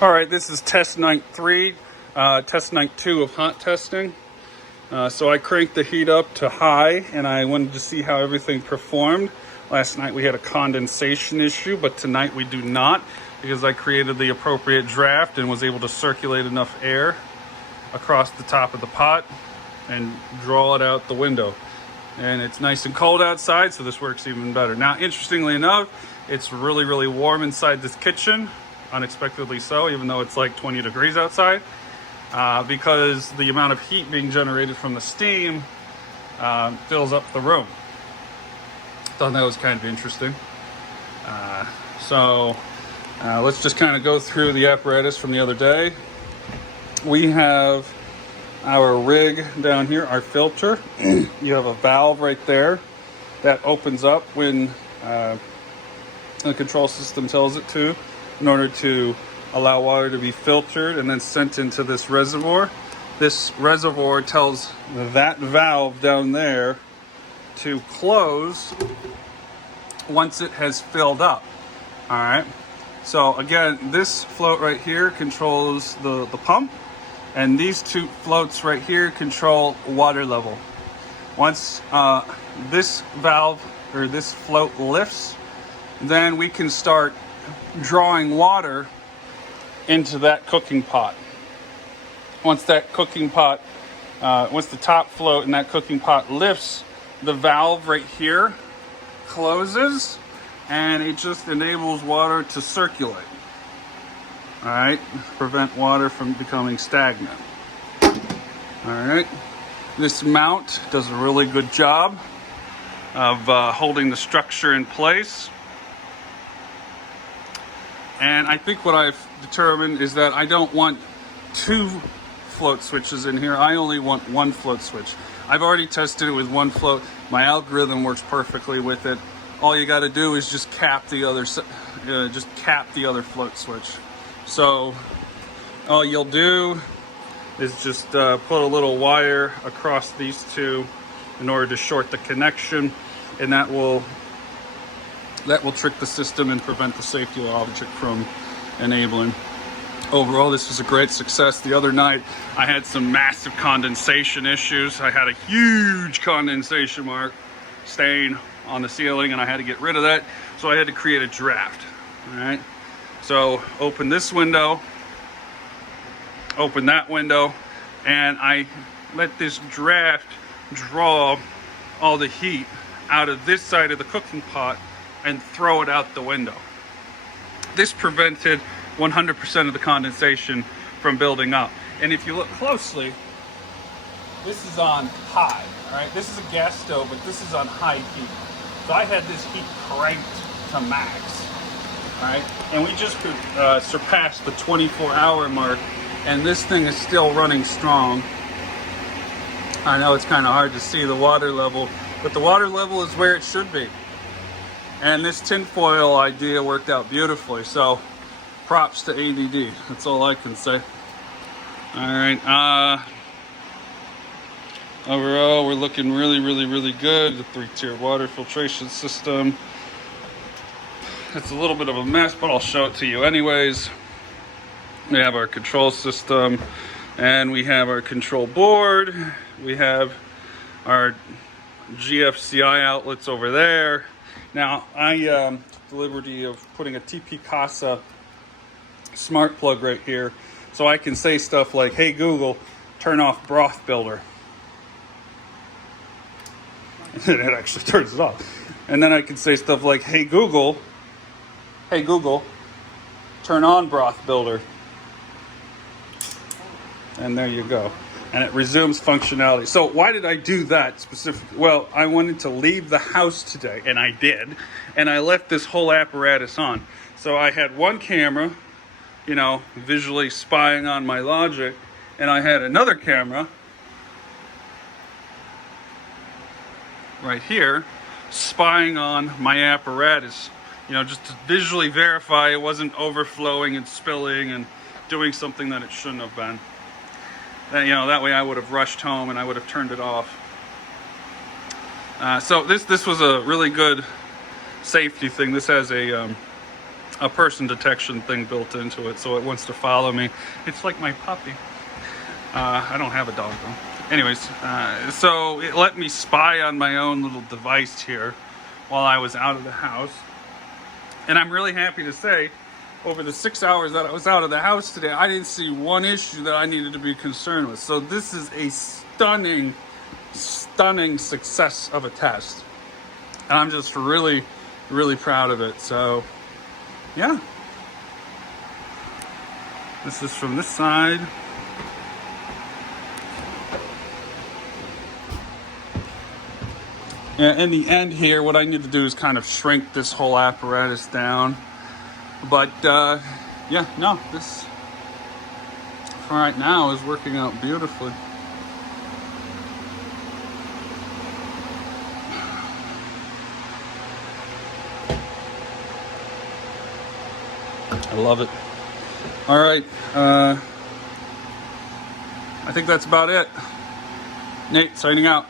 All right, this is test night 3, test night 2 of hot testing. So I cranked the heat up to high and I wanted to see how everything performed. Last night we had a condensation issue, but tonight we do not, because I created the appropriate draft and was able to circulate enough air across the top of the pot and draw it out the window. And it's nice and cold outside, so this works even better. Now, interestingly enough, it's really, really warm inside this kitchen, unexpectedly so, even though it's like 20 degrees outside, because the amount of heat being generated from the steam fills up the room. Thought that was kind of interesting. Let's just kind of go through the apparatus from the other day. We have our rig down here, our filter. You have a valve right there that opens up when the control system tells it to, in order to allow water to be filtered and then sent into this reservoir. This reservoir tells that valve down there to close once it has filled up. All right. So again, this float right here controls the pump, and these two floats right here control water level. Once this valve or this float lifts, then we can start drawing water into that cooking pot. Once that cooking pot, once the top float in that cooking pot lifts, the valve right here closes, and it just enables water to circulate. All right, prevent water from becoming stagnant. All right, this mount does a really good job of holding the structure in place. And I think what I've determined is that I don't want two float switches in here. I only want one float switch. I've already tested it with one float. My algorithm works perfectly with it. All you got to do is just cap the other float switch. So all you'll do is just put a little wire across these two in order to short the connection, and that will trick the system and prevent the safety logic from enabling. Overall, this was a great success. The other night, I had some massive condensation issues. I had a huge condensation mark stain on the ceiling, and I had to get rid of that. So I had to create a draft. All right. So open this window, open that window, and I let this draft draw all the heat out of this side of the cooking pot and throw it out the window. This prevented 100% of the condensation from building up. And if you look closely, this is on high, all right? This is a gas stove, but this is on high heat. So I had this heat cranked to max, all right? And we just surpassed the 24-hour mark, and this thing is still running strong. I know it's kind of hard to see the water level, but the water level is where it should be. And this tinfoil idea worked out beautifully, so props to ADD. That's all I can say. All right. Overall, we're looking really, really, really good. The 3-tier water filtration system. It's a little bit of a mess, but I'll show it to you anyways. We have our control system, and we have our control board. We have our GFCI outlets over there. Now, I took the liberty of putting a TP Casa smart plug right here, so I can say stuff like, "Hey Google, turn off Broth Builder." And it actually turns it off. And then I can say stuff like, hey Google, turn on Broth Builder." And there you go. And it resumes functionality. So why did I do that specifically? Well, I wanted to leave the house today, and I did. And I left this whole apparatus on. So I had one camera, you know, visually spying on my logic, and I had another camera right here spying on my apparatus, you know, just to visually verify it wasn't overflowing and spilling and doing something that it shouldn't have been. You know, that way I would have rushed home and I would have turned it off. So this was a really good safety thing. This has a a person detection thing built into it, so it wants to follow me. It's like my puppy. I don't have a dog though. Anyways, so it let me spy on my own little device here while I was out of the house. And I'm really happy to say, over the 6 hours that I was out of the house today, I didn't see one issue that I needed to be concerned with. So this is a stunning success of a test. And I'm just really proud of it. So yeah, this is from this side. Yeah, in the end here, what I need to do is kind of shrink this whole apparatus down. But yeah, no, this for right now is working out beautifully. I love it. All right, I think that's about it. Nate, signing out.